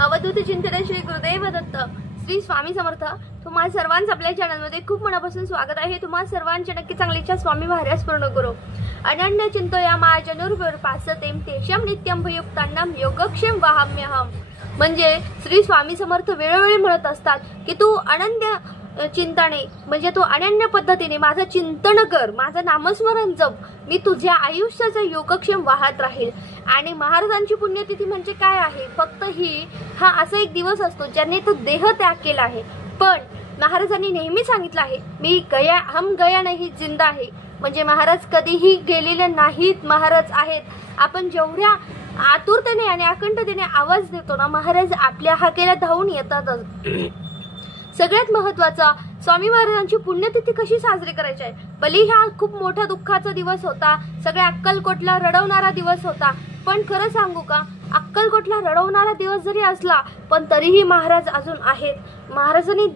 अवधूत चिंतन श्री गुरुदेव दत्त श्री स्वामी समर्थ। तुम्हा सर्वांचं आपल्या चॅनलमध्ये खूप मनापासून स्वागत आहे। तुम्हा सर्वांच्या नक्की चांगलीच्या स्वामी महाराज पूर्ण करो। अनन्य चिंतया मा जनुर्वर पासतेम तेषां नित्यं भयुक्तानां योगक्षेम वाहाम्यहम। म्हणजे श्री स्वामी समर्थ वेळोवेळी म्हणत असतात की तू अनन्य चिंतने म्हणजे तू अनन्य पद्धतीने माझं चिंतन कर, माझं नामस्मरण जप, मी तुझ्या आयुष्याचा योगक्षेम वाहत राहील। आणि महाराजांची पुण्यतिथी म्हणजे काय आहे? फक्त हा असा एक दिवस असतो ज्याने तो देह त्याग केला आहे। पण महाराजांनी नेहमी सांगितलं आहे मी गया हम गया नाही जिंदा आहे। म्हणजे महाराज कधीही गेलेले नाहीत, महाराज आहेत। आपण जेवढ्या आतुरतेने आणि अखंडतेने आवाज देतो ना, महाराज आपल्या हाकेला धावून येतातच। सगळ्यात महत्त्वाचा स्वामी महाराजांची पुण्यतिथी कशी साजरी करायची आहे? भले हा खूप मोठा दुःखाचा दिवस होता, सगळ्या अक्कलकोटला रडवणारा दिवस होता, पण खरं सांगू का, अक्कलकोटला रडवणारा दिवस जरी असला पण तरीही महाराज अजून आहेत। महाराजांनी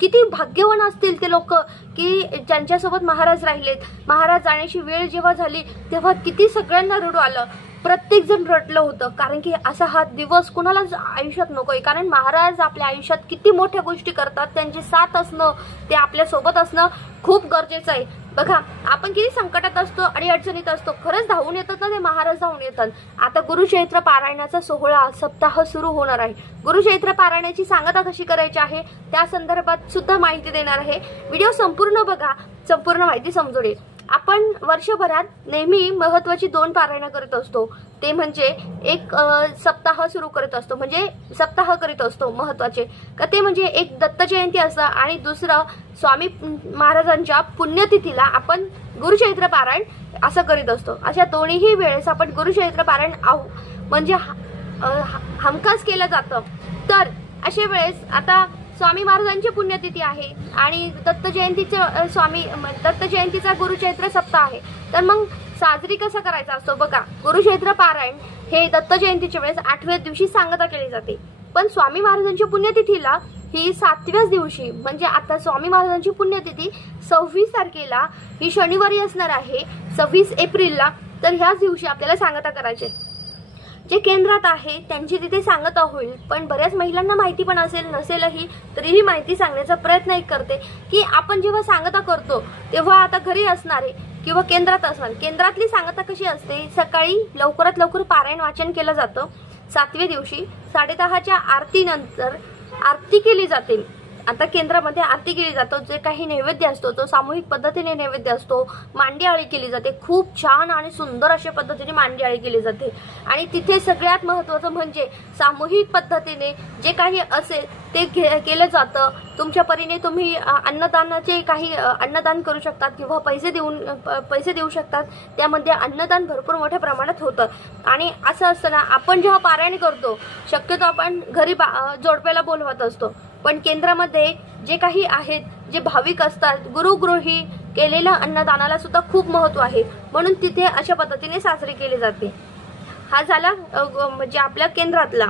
किती भाग्यवान असतील ते लोक की ज्यांच्यासोबत महाराज राहिलेत। महाराज जाण्याची वेळ जेव्हा झाली तेव्हा किती सगळ्यांना रडू आलं, प्रत्येक जण रडलं होतं। कारण की असा हा दिवस कुणालाच आयुष्यात नकोय। कारण महाराज आपल्या आयुष्यात किती मोठ्या गोष्टी करतात, त्यांची साथ असणं, ते आपल्या सोबत असणं खूप गरजेचं आहे। बघा, आपण किती संकटात असतो आणि अडचणीत असतो, खरंच धावून येतात ना ते महाराज धावून येतात। आता गुरुचैत्र पारायणाचा सोहळा सप्ताह सुरू होणार आहे। गुरुचैत्र पारायणाची सांगता कशी करायची आहे त्या संदर्भात सुद्धा माहिती देणार आहे। व्हिडिओ संपूर्ण बघा, संपूर्ण माहिती समजून येईल। आपण वर्षभरात नेहमी महत्त्वाची 2 पारायण करत असतो, ते म्हणजे एक सप्ताह सुरू करत असतो, म्हणजे सप्ताह करीत असतो महत्त्वाचे का ते म्हणजे एक दत्त जयंती असतं आणि दुसरं स्वामी महाराजांच्या पुण्यतिथीला आपण गुरुचैत्र पारायण असं करीत असतो। अशा दोन्हीही वेळेस आपण गुरुचैत्र पारायण म्हणजे हमखास केलं जातं। तर अशा वेळेस आता स्वामी महाराजांची पुण्यतिथी आहे आणि दत्त जयंतीचा गुरुचैत्र सप्ताह आहे। तर मग साजरी कसा करायचा असतो बघा, गुरुचैत्र पारायण हे दत्त जयंतीच्या वेळेस 8व्या दिवशी सांगता केली जाते, पण स्वामी महाराजांच्या पुण्यतिथीला ही 7व्याच दिवशी, म्हणजे आता स्वामी महाराजांची पुण्यतिथी 26 तारखेला ही शनिवारी असणार आहे, 26 एप्रिलला। तर ह्याच दिवशी आपल्याला सांगता करायचे। जे केंद्रात आहे त्यांची तिथे सांगता होईल, पण बऱ्याच महिलांना माहिती पण असेल नसेलही तरीही माहिती सांगण्याचा प्रयत्न करते की आपण जेव्हा सांगता करतो तेव्हा आता घरी असणारे किंवा केंद्रात असणार, केंद्रातली सांगता कशी असते, सकाळी लवकरात लवकर पारायण वाचन केलं जातं। 7व्या दिवशी 10:30च्या आरतीनंतर आरती केली जाते। आता केंद्रामध्ये आरती केली जातो, जे काही नैवेद्य असतो तो सामूहिक पद्धतीने नैवेद्य असतो, मांडी आळी केली जाते, खूप छान आणि सुंदर अशा पद्धतीने मांडी आळी केली जाते। आणि तिथे सगळ्यात महत्त्वाचं म्हणजे सामूहिक पद्धतीने जे काही असेल ते केलं जातं। तुमच्या परीने तुम्ही अन्नदानाचे काही अन्नदान करू शकतात किंवा पैसे देऊ शकतात, त्यामध्ये अन्नदान भरपूर मोठ्या प्रमाणात होतं। आणि असं असताना आपण जेव्हा पारायण करतो शक्यतो आपण घरी जोडप्याला बोलवत असतो, पण केंद्रामध्ये जे काही आहेत जे भाविक असतात, गुरुगृही केलेल्या अन्नदानाला सुद्धा खूप महत्त्व आहे, म्हणून तिथे अशा पद्धतीने साजरी केली जाते। हा झाला म्हणजे आपल्या केंद्रातला।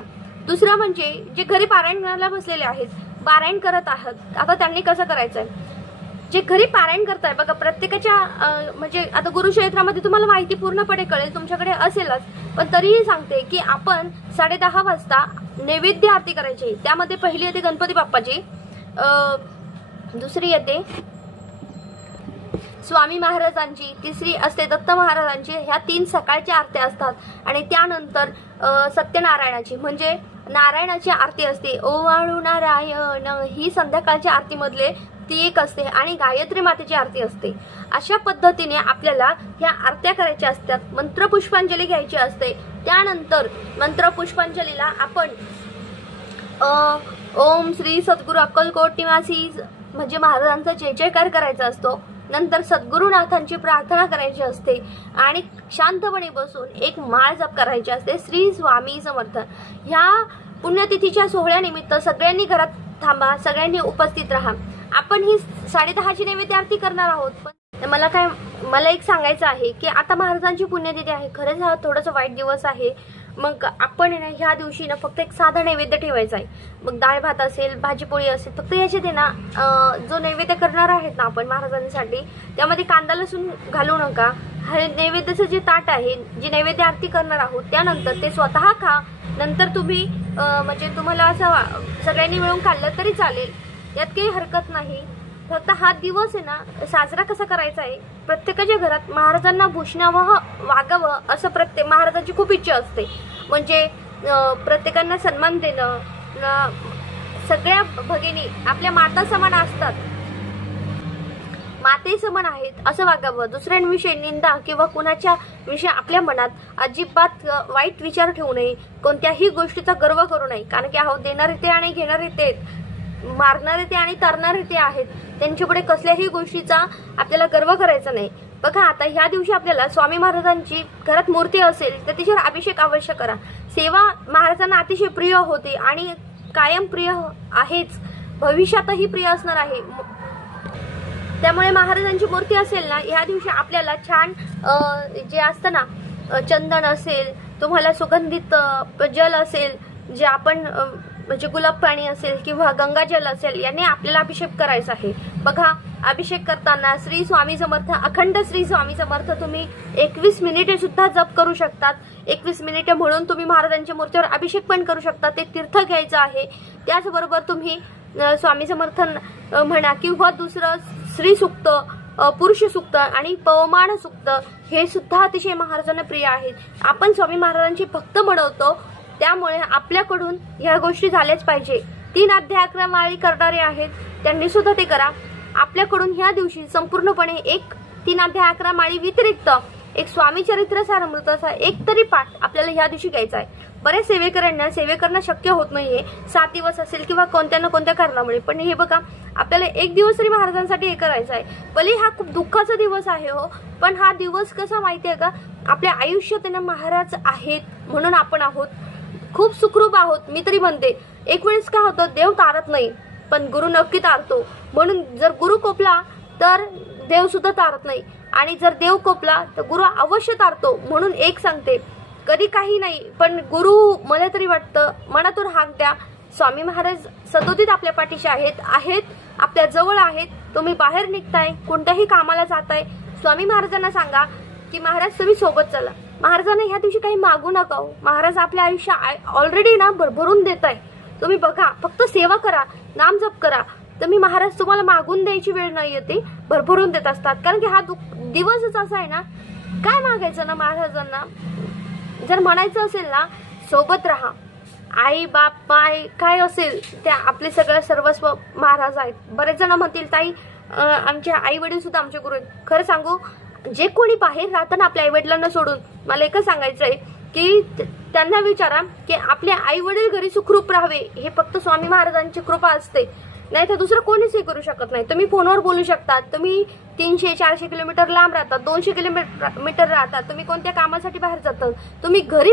दुसरा म्हणजे जे घरी पारायणाला बसलेले आहेत, पारायण करत आहात, आता त्यांनी कसं करायचंय? जे घरी पारायण करताय बघा, प्रत्येकाच्या म्हणजे आता गुरुक्षेत्रामध्ये तुम्हाला माहिती पूर्णपणे कळेल, तुमच्याकडे असेलच, पण तरीही सांगते की आपण 10:30 वाजता नैवेद्य आरती करायची। त्यामध्ये पहिली येते गणपती बाप्पाची, दुसरी येते स्वामी महाराजांची, तिसरी असते दत्त महाराजांची। ह्या 3 सकाळच्या आरत्या असतात आणि त्यानंतर सत्यनारायणाची म्हणजे नारायणाची आरती असते। ओवाळू नारायण ही संध्याकाळच्या आरतीमधले ती एक असते आणि गायत्री मातेची आरती असते। अशा पद्धतीने आपल्याला ह्या आरत्या करायच्या असतात, मंत्रपुष्पांजली घ्यायची असते। त्यानंतर मंत्रपुष्पांजलीला आपण ओम श्री सद्गुरू अक्कलकोट निवासी म्हणजे महाराजांचा जय जयकार करायचा असतो। नंतर सद्गुरुनाथांची प्रार्थना करायची असते आणि शांतपणे बसून एक माळ जप करायची असते, श्री स्वामी समर्थ। ह्या पुण्यतिथीच्या सोहळ्यानिमित्त सगळ्यांनी घरात थांबा, सगळ्यांनी उपस्थित राहा। आपण ही 10:30ची नैवेद्य आरती करणार आहोत, पण मला एक सांगायचं आहे की आता महाराजांची पुण्यतिथी आहे, खरंच हा थोडासा वाईट दिवस आहे। मग आपण ह्या दिवशी ना फक्त एक साधा नैवेद्य ठेवायचा आहे, मग डाळ भात असेल, भाजीपोळी असेल, फक्त याच्यात आहे ना जो नैवेद्य करणार आहेत ना आपण महाराजांसाठी, त्यामध्ये कांदा लसूण घालू नका। हे नैवेद्याचं जे ताट आहे, जी नैवेद्य आरती करणार आहोत त्यानंतर ते स्वतः खा नंतर तुम्ही म्हणजे तुम्हाला असं सगळ्यांनी मिळून खाल्लं तरी चालेल, यात काही हरकत नाही। फक्त हा दिवस आहे ना साजरा कसा करायचा आहे, प्रत्येकाच्या घरात महाराजांना भूषणावं वागावं असं प्रत्येक महाराजांची खूप इच्छा असते। म्हणजे प्रत्येकांना सन्मान देणं, सगळ्या भगिनी आपल्या माता समान असतात, माते समान आहेत असं वागावं। दुसऱ्यांविषयी निंदा किंवा कुणाच्या विषयी आपल्या मनात अजिबात वाईट विचार ठेवू नये, कोणत्याही गोष्टीचा गर्व करू नये, कारण की देणारे ते आणि घेणारे ते, मारणारे ते आणि तारणारे ते आहेत, त्यांच्यापुढे कसल्याही गोष्टीचा आपल्याला गर्व करायचा नाही। बघा आता ह्या दिवशी आपल्याला स्वामी महाराजांची घरात मूर्ती असेल तर तिच्यावर अभिषेक अवश्य करा। सेवा महाराजांना अतिशय प्रिय होते आणि कायम प्रिय आहेच, भविष्यातही प्रिय असणार आहे। त्यामुळे महाराजांची मूर्ती असेल ना ह्या दिवशी आपल्याला छान जे असतं ना चंदन असेल, तुम्हाला सुगंधित जल असेल, जे आपण म्हणजे गुलाब पाणी असेल किंवा गंगाजल असेल, याने आपल्याला अभिषेक करायचा आहे। बघा अभिषेक करताना श्री स्वामी समर्थ, अखंड श्री स्वामी समर्थ तुम्ही 21 मिनिटे सुद्धा जप करू शकतात। 21 मिनिटे म्हणून तुम्ही महाराजांच्या मूर्तीवर अभिषेक पण करू शकता, ते तीर्थ घ्यायचं आहे। त्याचबरोबर तुम्ही स्वामी समर्थ म्हणा किंवा दुसरं श्री सुक्त, पुरुष सुक्त आणि पवमान सुक्त हे सुद्धा अतिशय महाराजांना प्रिय आहेत। आपण स्वामी महाराजांची भक्त म्हणतो, त्यामुळे आपल्याकडून ह्या गोष्टी झाल्याच पाहिजे। 3 अध्याय 11 माळी करणारे आहेत त्यांनी सुद्धा ते करा। आपल्याकडून ह्या दिवशी संपूर्णपणे 3 अध्याय 11 माळी व्यतिरिक्त एक स्वामी चरित्र सारामृताचा एक तरी पाठ आपल्याला ह्या दिवशी घ्यायचा आहे। बऱ्याच सेवेकऱ्यांना सेवे करणं शक्य होत नाहीये, 7 दिवस असेल किंवा कोणत्या ना कोणत्या कारणामुळे, पण हे बघा आपल्याला 1 दिवस तरी महाराजांसाठी हे करायचं आहे। भले हा खूप दुःखाचा दिवस आहे हो, पण हा दिवस कसा माहितीये का, आपल्या आयुष्यात ना महाराज आहेत म्हणून आपण आहोत, खूप सुखरूप आहोत। मी तरी म्हणते एक वेळेस काय होतं, देव तारत नाही पण गुरु नक्की तारतो, म्हणून जर गुरु कोपला तर देव सुद्धा तारत नाही, आणि जर देव कोपला तर गुरु अवश्य तारतो। म्हणून एक सांगते, कधी काही नाही पण गुरु मला तरी वाटतं मनातून हाक द्या। स्वामी महाराज सदोदित आपल्या पाठीशी आहेत, आपल्या जवळ आहेत। तुम्ही बाहेर निघताय, कोणत्याही कामाला जाताय, स्वामी महाराजांना सांगा की महाराज तुम्ही सोबत चला। महाराजांना ह्या दिवशी काही मागू नका हो, महाराज आपल्या आयुष्य ऑलरेडी ना भरभरून देत आहे। तुम्ही बघा फक्त सेवा करा, नाम जप करा, तुम्ही महाराज तुम्हाला मागून द्यायची वेळ नाही येते, भरभरून देत असतात। कारण की हा दिवसच असा आहे ना, काय मागायचं ना महाराजांना, जर म्हणायचं असेल ना सोबत राहा, आई बाप माय काय असेल त्या आपले सगळं सर्वस्व महाराज आहेत। बरेच जण म्हणतील ताई आमचे आई वडील सुद्धा आमचे गुरु आहेत। खरं सांगू, जे कोणी बाहेर राहताना आपल्या आई वडिलांना सोडून, मला एकच सांगायचंय की त्यांना विचारा की आपले आई वडील घरी सुखरूप राहावे, हे फक्त स्वामी महाराजांची कृपा असते, नाही तर दुसरं कोणीच हे करू शकत नाही। तुम्ही फोनवर बोलू शकतात, तुम्ही 300-400 किलोमीटर लांब राहतात, 200 किलोमीटर राहतात, तुम्ही कोणत्या कामासाठी बाहेर जातात, तुम्ही घरी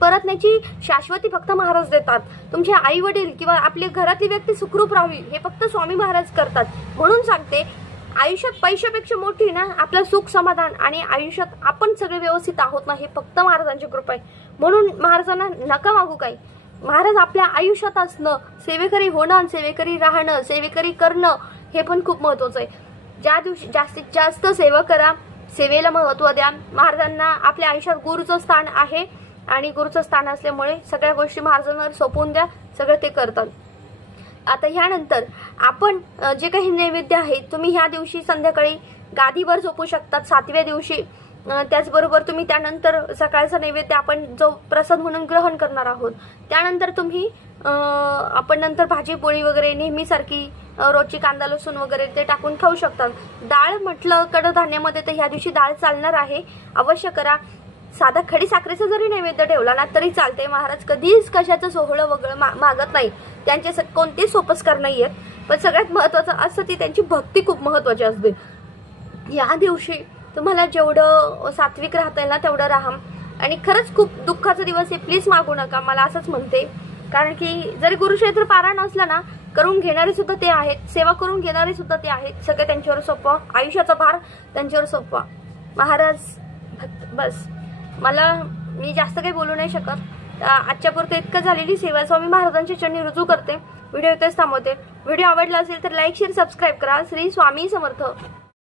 परतण्याची शाश्वती फक्त महाराज देतात। तुमचे आई वडील किंवा आपली घरातली व्यक्ती सुखरूप राहावी हे फक्त स्वामी महाराज करतात। म्हणून सांगते, आयुष्यात पैशापेक्षा मोठी ना आपलं सुख समाधान, आणि आयुष्यात आपण सगळे व्यवस्थित आहोत ना हे फक्त महाराजांची कृपा आहे। म्हणून महाराजांना नका मागू काही, महाराज आपल्या आयुष्यात असणं, सेवेकरी होणं, सेवेकरी राहणं, सेवेकरी करणं हे पण खूप महत्वाचं आहे। ज्या दिवशी जास्तीत जास्त सेवा करा, सेवेला महत्व द्या। महाराजांना आपल्या आयुष्यात गुरुचं स्थान आहे, आणि गुरुचं स्थान असल्यामुळे सगळ्या गोष्टी महाराजांवर सोपवून द्या, सगळं ते करतात। आता ह्यानंतर आपण जे काही नैवेद्य आहे तुम्ही ह्या दिवशी संध्याकाळी गादीवर झोपू शकतात 7व्या दिवशी। त्याचबरोबर तुम्ही त्यानंतर सकाळचा नैवेद्य आपण जो प्रसाद म्हणून ग्रहण करणार आहोत, त्यानंतर तुम्ही आपण नंतर भाजी पोळी वगैरे नेहमीसारखी रोजची कांदा लसूण वगैरे ते टाकून खाऊ शकतात। डाळ म्हटलं कडधान्यामध्ये तर ह्या दिवशी डाळ चालणार आहे, अवश्य करा। साधा खडी साखरेचा जरी नैवेद्य ठेवला ना तरी चालते, महाराज कधीच कशाचं सोहळं वगैरे मागत नाही, त्यांचे कोणतेच सोपस्कार नाही आहेत, पण सगळ्यात महत्वाचं असं ती त्यांची भक्ती खूप महत्वाची असते। या दिवशी तुम्हाला जेवढं सात्विक राहता येईल ना तेवढं राहा, आणि खरंच खूप दुःखाचा दिवस आहे, प्लीज मागू नका, मला असंच म्हणते। कारण की जरी गुरुक्षेत्र पारायण असलं ना, करून घेणारे सुद्धा ते आहेत, सेवा करून घेणारे सुद्धा ते आहेत, सगळे त्यांच्यावर सोपवा, आयुष्याचा भार त्यांच्यावर सोपवा महाराज। बस मी जास्त काही बोलू नाही शकत, आजच्या पुरते इतकं झालेली सेवा स्वामी महाराजांच्या चरणी रुजू करते। व्हिडिओ इथेच थांबवते। व्हिडिओ आवडला असेल तर लाईक शेअर सबस्क्राईब करा। श्री स्वामी समर्थ।